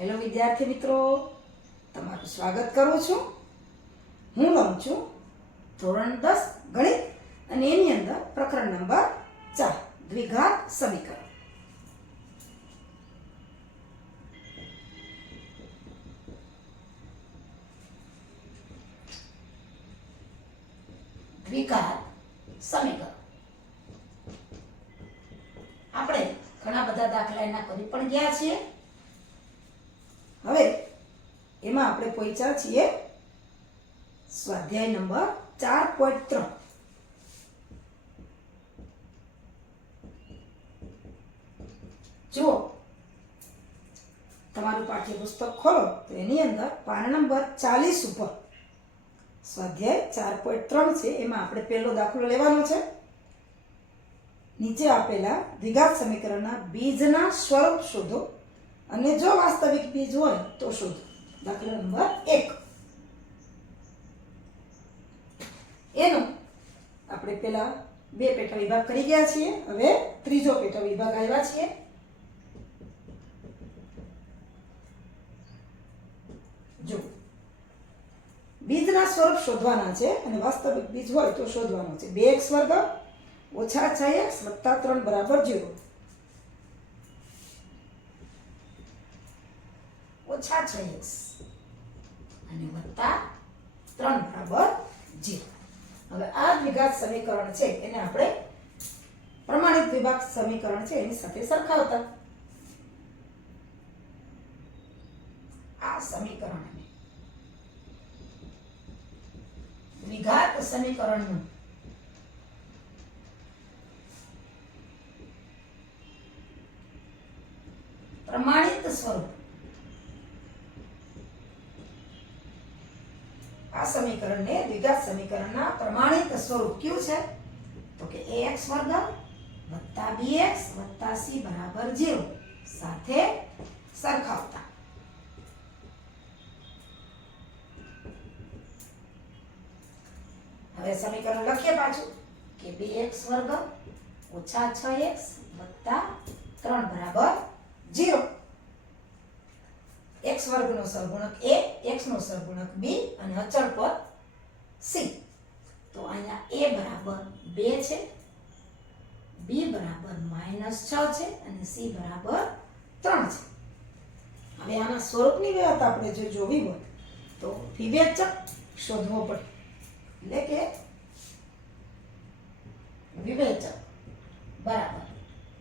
Hello વિદ્યાર્થી મિત્રો, તમારું સ્વાગત કરું છું. હું લઉં છું ધોરણ 10 ગણિત અને એની અંદર પ્રકરણ નંબર 4 દ્વિઘાત સમીકરણ. દ્વિઘાત સમીકરણ આપણે ઘણા બધા દાખલા એના કરી પણ ગયા છીએ. હવે એમાં આપણે પહોંચ્યા છીએ સ્વાધ્યાય નંબર 4.3. જુઓ, તમારું પાઠ્યપુસ્તક ખોલો તો એની અંદર પાના નંબર 40 ઉપર સ્વાધ્યાય 4.3 છે. એમાં આપણે પહેલો દાખલો લેવાનો છે. નીચે આપેલા દ્વિઘાત સમીકરણના બીજના સ્વરૂપ શોધો અને જો વાસ્તવિક બીજ હોય તો શોધો. દાખલા નંબર 1. એનો આપણે પહેલા 2 પેટા વિભાગ કરી ગયા છીએ. હવે ત્રીજો પેટા વિભાગ આવ્યા છીએ. જો બીજના સ્વરૂપ શોધવાના છે અને વાસ્તવિક બીજ હોય તો શોધવાનો છે. 2x વર્ગ ઓછા 6x વત્તા 3 બરાબર 0. ઓછા 6x અને વત્તા 3 બરાબર 0. હવે આ દ્વિઘાત સમીકરણ છે એને આપણે પ્રમાણિત દ્વિઘાત સમીકરણ છે એની સાથે સરખાવતા. આ સમીકરણને દ્વિઘાત સમીકરણનું પ્રમાણિત સ્વરૂપ, આ સમીકરણને દ્વિઘાત સમીકરણના પ્રમાણિત સ્વરૂપ કયું છે તો કે ax વર્ગ વત્તા bx વત્તા c બરાબર 0 સાથે સરખાવતા. હવે સમીકરણ લખીએ પાછું કે 2x વર્ગ ઓછા 6x વત્તા 3 બરાબર 0. x વર્ગનો સહગુણક a, x નો સહગુણક b અને અચળ પદ c. તો અહીંયા a બરાબર 2 છે, b બરાબર -6 છે અને c બરાબર 3 છે. હવે આના સ્વરૂપની વાત આપણે જો જોવી હોય તો વિવેચક શોધવો પડે. એટલે કે વિવેચક બરાબર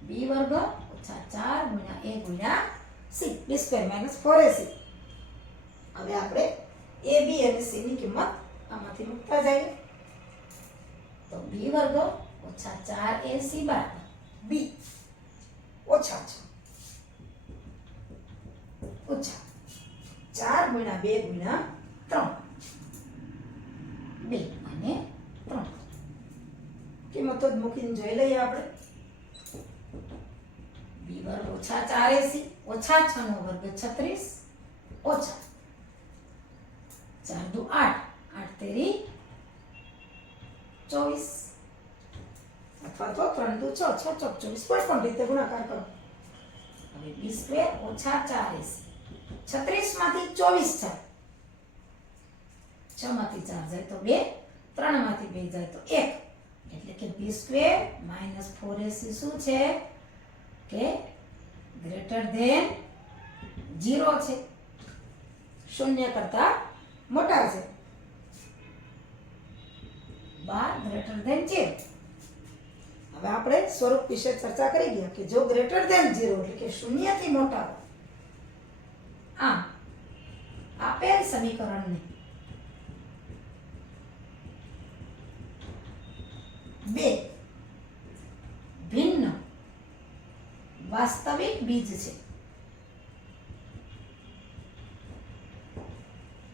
b વર્ગ ઓછા 4 ગુણ્યા a ગુણ્યા c, b square minus 4ac. હવે આપણે a b અને c ની કિંમત આમાંથી મૂકતા જઈએ તો b વર્ગ ઓછા 4ac બરાબર b ઓછા 6 ઓછા 4 ગુણ્યા 2 ગુણ્યા 3, 2 અને 3 કિંમતો જ મૂકીને જોઈ લઈએ આપણે. b વર્ગ ઓછા 4ac ઓછા 6 નો વર્ગ 36 ઓછા 4 દુ 8, 8 તેરી 24 અથવા તો 3 દુ 6, 6 ચોક 24, કોઈ પણ રીતે ગુણાકાર કરો. હવે b સ્ક્વેર ઓછા 4ac 36 માંથી 24 જાય, 6 માંથી 4 જાય તો 2, 3 માંથી 2 જાય તો 1, એટલે કે b સ્ક્વેર માઇનસ 4ac શું છે કે ગ્રેટર ધેન 0 છે, 0 કરતા મોટા છે. 12 ગ્રેટર ધેન 0. હવે આપણે સ્વરૂપ વિશે ચર્ચા કરી ગયા કે જો ગ્રેટર ધેન 0 એટલે કે 0 થી મોટા હોય, આમ આપેલ સમીકરણને બે ભિન્ન વાસ્તવિક બીજ છે.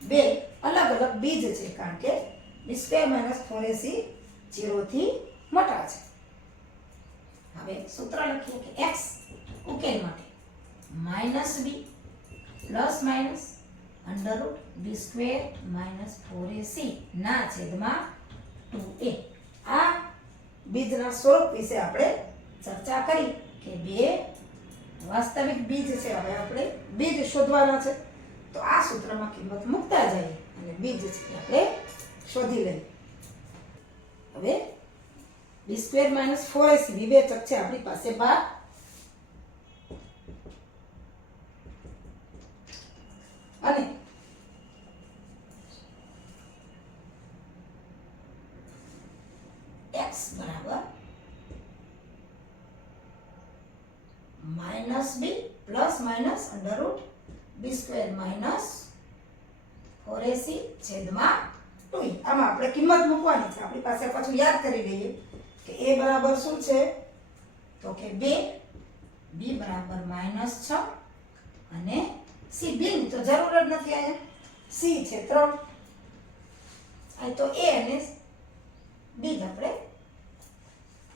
બે અલગ અલગ બીજ છે કારણ કે b સ્ક્વેર માઇનસ 4ac 0 થી મોટા છે. હવે સૂત્ર લખીએ કે x ઉકેલ માટે -b plus minus under root b square minus 4ac ના છેદમાં 2a. આ બીજના સ્વરૂપ વિશે આપણે ચર્ચા કરી કે બે વાસ્તવિક બીજ છે. હવે આપણે બીજ શોધવાના છે, તો આ સૂત્રમાં કિંમત મૂકતા જઈએ અને બીજ છે આપણે શોધી લઈએ. હવે b² - 4ac વિવેચક છે આપણી પાસે 12 અને x બરાબર -b plus minus √ b² - 4ac છેદમાં 2e. આમાં આપણે કિંમત મૂકવાની છે. આપણી પાસે પાછું યાદ કરી લઈએ કે a બરાબર શું છે, તો કે 2, b બરાબર -6 અને c. b ની તો જરૂર જ નથી. અહીંયા c છે 3, અહીં તો a અને b જ આપણે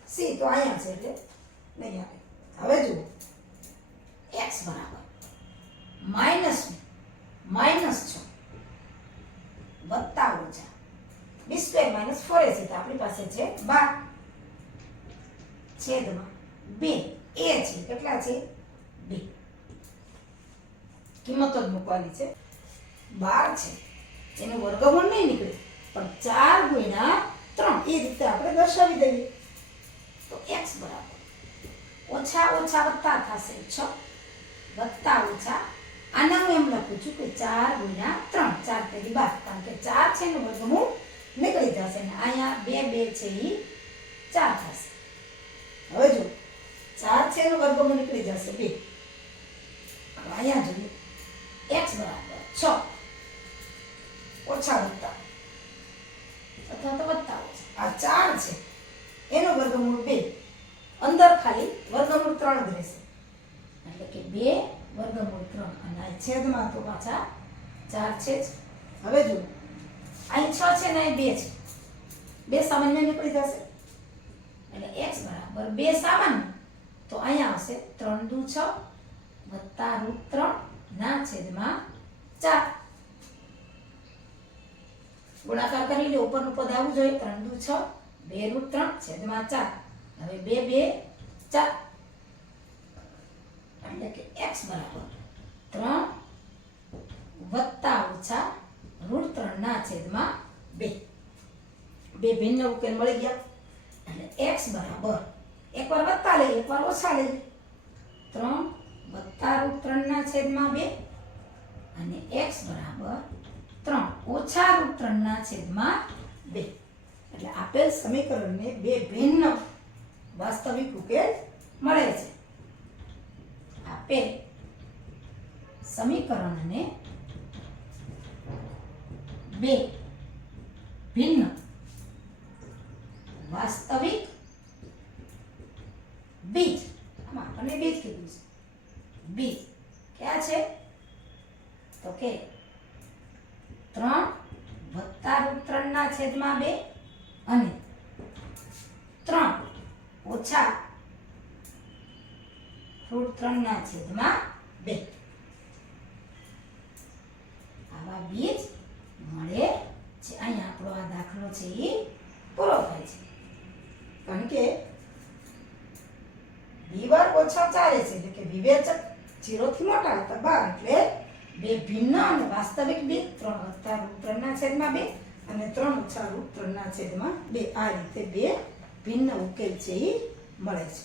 c તો અહીંયા છે એટલે નહીં આવે. હવે જુઓ x બરાબર -6 વત્તા ઓછા b² - 4ac તો આપણી પાસે છે 12 છેદમાં 2. a છે કેટલા છે 2. કિંમત જ મૂકવાની છે. 12 છે એનું વર્ગમૂળ નહીં નીકળે, પણ 4 ગુણ્યા 3 એ રીતે આપણે દર્શાવી દઈએ. તો x બરાબર ઓછા ઓછા વત્તા થશે 6 વત્તા ઓછા, આના હું એમ લખું છું કે 4 ગુણ્યા 3, 4 તેરી 12, કારણ કે 4 છે એનું વર્ગમૂળ નીકળી જશે ને અહીંયા 2 છે એ 4 થશે. હવે જો 4 છે એનું વર્ગમૂળ નીકળી જશે 2. હવે અહીંયા જોઈએ x બરાબર 6 ઓછા વત્તા અથવા તો વત્તા ઓછા, આ 4 છે એનો વર્ગમૂળ 2, અંદર ખાલી વર્ગમૂળ 3 જ રહેશે એટલે કે 2 વર્ગમૂળ 3 અને આ છેદમાં તો પાછા 4 છે જ. હવે જુઓ અહીં 6 છે ને અહીં 2 છે, 2 સામાન્ય નીકળી જશે એટલે x બરાબર 2 સામાન્ય, તો અહીંયા આવશે 3 દુ 6 વત્તા √3 ના છેદમાં 4. ગુણાકાર કરી લે, ઉપરનું પદ આવવું જોઈએ. 3 દુ 6 2 √3 છેદમાં 4. હવે 2 2 4 એટલે કે x બરાબર 3 વત્તા ઓછા √3 ના છેદમાં 2. બે ભિન્ન ઉકેલ મળી ગયા એટલે x બરાબર એકવાર વત્તા લઈએ એકવાર ઓછા લઈએ, 3 વત્તા √3 ના છેદમાં 2 અને x બરાબર 3 ઓછા √3 ના છેદમાં 2. એટલે આપેલ સમીકરણને બે ભિન્ન વાસ્તવિક ઉકેલ મળે છે. આપેલ સમીકરણને બે ભિન્ન વાસ્તવિક બીજ, આમાં આપણને બીજ કીધું છે. બીજ ક્યાં છે તો કે 3 વત્તા √3 ના છેદમાં 2 અને 3 ઓછા √3 ના છેદમાં 2. આવા બીજ મળે છે. અહીંયા આપણો આ દાખલો છે એ પૂરો થાય છે, કારણ કે b² - 4ac એટલે કે વિવેચક 0 થી મોટા હતા 12 એટલે બે ભિન્ન અને વાસ્તવિક બીજ 3 વત્તા √3 ના છેદમાં 2 અને 3 ઓછા √3 ના છેદમાં 2. આ રીતે બે ભિન્ન ઉકેલ છે એ મળે છે.